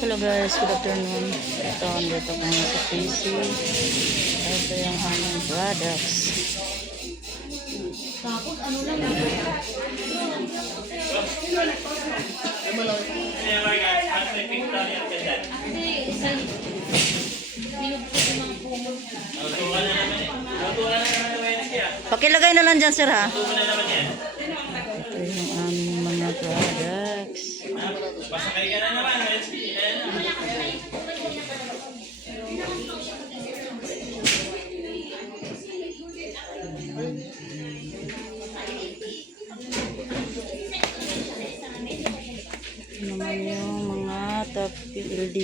Hello guys, good afternoon. Dito ko sa PC. Ito yung aming products. Tapos ano lang Pakilagay na lang dyan sir ha. Ito yung aming mga products. Pasakay ka na naman. Ito naman yung mga top PLD.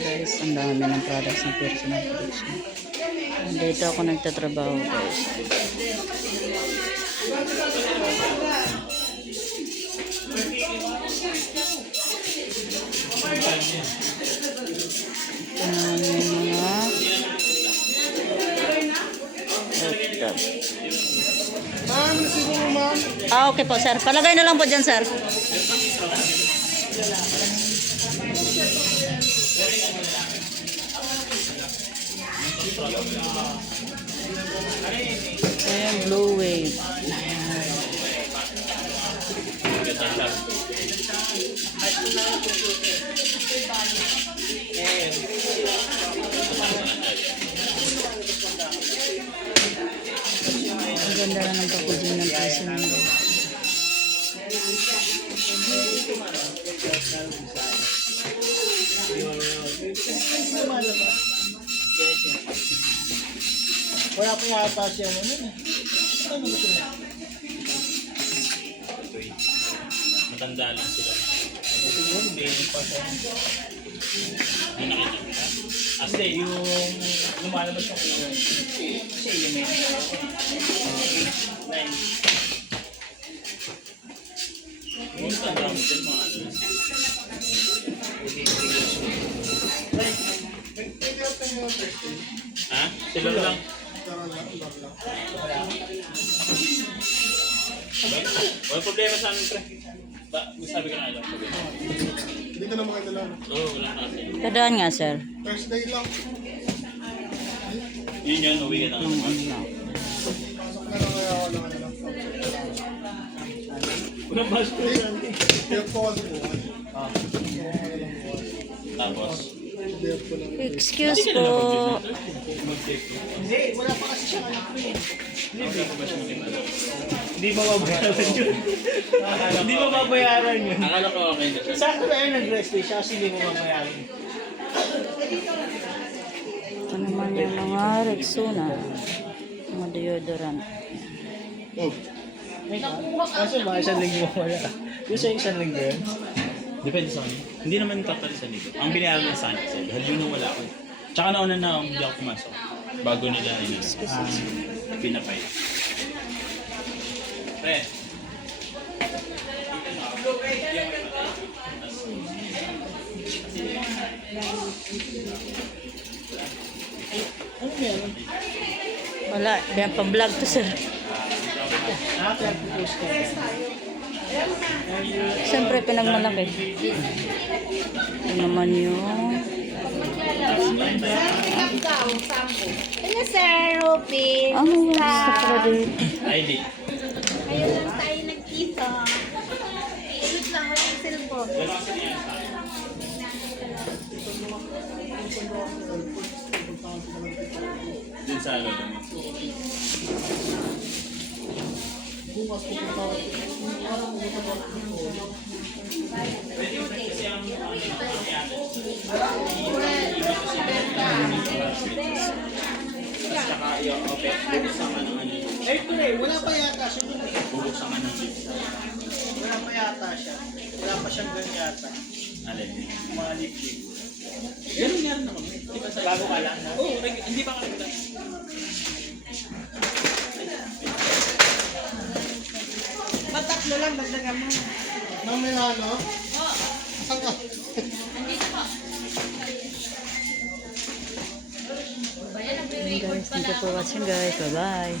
Guys, ang dami ng products ng personal protection. Dito ako nagtatrabaho guys. Ito naman yung mga okay po sir. Palagay na lang po dyan sir. Ayan, blue wave. Ang ganda na ng packaging ng person nila. wala pa yata siya ano eh. Ano ba siya? Matanda lang sila. Siguro baby pa siya. May nakita ka? Kasi yung lumalabas yung kasi yung may 9. Yung tanda mo din mga ano. Ha? Sila lang. Wala problema sa amin, pre. Sabi ko na alam. Hindi ka na makadala. Oo, wala na kasi. Tadaan nga sir. Thursday lang. Yun yun, uwi ka na naman. Pasok na lang kaya ako lang. Walang basko yan. Kaya po kasi po. Tapos, Excuse po. Hindi, wala pa kasi siya anak ko eh. hindi mababayaran yun. Hindi mo babayaran yun. Akala ko okay na siya. Sakto na yun nag-rest day siya kasi hindi mo babayaran. Ito naman yung mga Rexona. Mga deodorant. Oh, Kasi baka isang linggo wala. Yung sa isang linggo yun. Depende sa kanya. Hindi naman papalisan dito. Ang binayaran niya sa akin kasi dahil yun yung wala ko. Tsaka nauna na ako, hindi ako pumasok. Bago nila pinapay. Pre. Ano meron? Wala, yan pa-vlog to sir. Kaya post ko. Siyempre pinagmalaki. Ito naman yung Ano sir, Rupi? ano yung sa product? ID. Ayun lang tayo nagkita. Ulit lang, walang cellphone. Dun sa lolo mo. Tsaka yung open. Bubuksan ka ng ano. Eh, ito na eh, wala pa yata siya dun eh. Bubuksan ka ng Wala pa yata siya. Wala pa siyang ganyan yata. alin. Mga lip-lip. Ganun nga rin ako. Di ba sa Bago ka lang na? Oo, hindi pa kami. Ba't tatlo lang, dagdagan mo? nang Milano? Oo. Saan ka? Ayun guys, thank you for watching guys. Bye-bye.